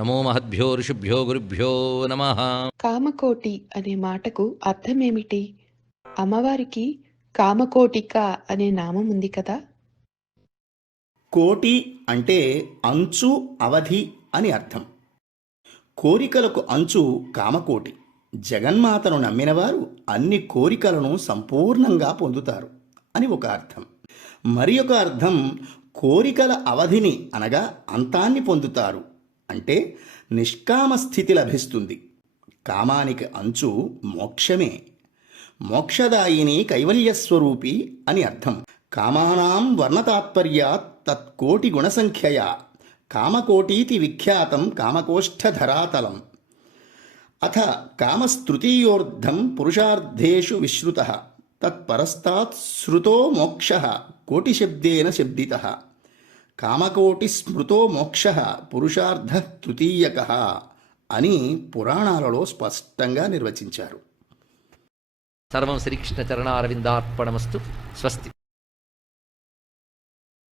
నమో మహద్భ్యో ఋషిభ్యో గురుభ్యో నమ. కామకోటి అనే మాటకు అర్థమేమిటి? అమ్మవారికి కామకోటిక అనే నామం ఉంది కదా? కోటి అంటే అంచు అవధి అని అర్థం. కోరికలకు అంచు కామకోటి. జగన్మాతను నమ్మినవారు అన్ని కోరికలను సంపూర్ణంగా పొందుతారు అని ఒక అర్థం. మరి ఒక అర్థం కోరికల అవధిని అనగా అంతాన్ని పొందుతారు అంటే నిష్కామ స్థితి లభిస్తుంది. కామానికి అంచు మోక్షమే. మోక్షదాయిని కైవల్యస్వరూపి అని అర్థం. కామానాం వర్ణతాత్పర్యాత్ తత్కోటి గుణసంఖ్యయా. కామకోటీతి విఖ్యాతం కామకోష్ఠధరాతలం. అథ కామస్తృతీయోర్ధం పురుషార్థేషు విశ్రుత. తత్పరస్తాత్ శ్రుతో మోక్ష. కోటిశబ్దేన శబ్దిత. కామకోటి స్మృతో మోక్ష పురుషార్థ తృతీయక అని పురాణాలలో స్పష్టంగా నిర్వచించారు. సర్వం శ్రీకృష్ణ చరణారవిందార్పణమస్తు స్వస్తి.